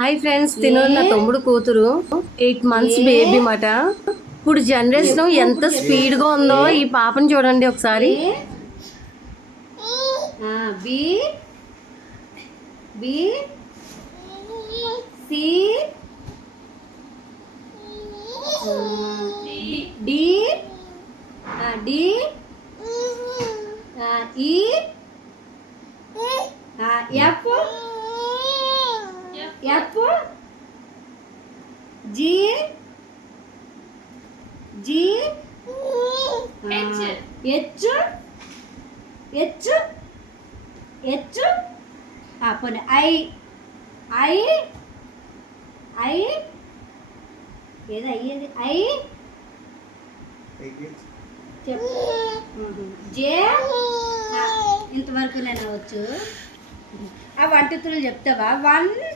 Hi friends, తిను నా తమ్ముడు కూతురు 8 months బేబీ మాట. ఇప్పుడు జనరేషన్ ఎంత స్పీడ్గా ఉందో ఈ పాపని చూడండి ఒకసారి. B B C D D E F F G G H H H పోనీ ఐ ఐ ఐ ఏది అయ్యేది ఐ చెప్పు జే ఇంతవరకు నేను అవచ్చు. ఆ 1 2 3 చెప్తావా? 1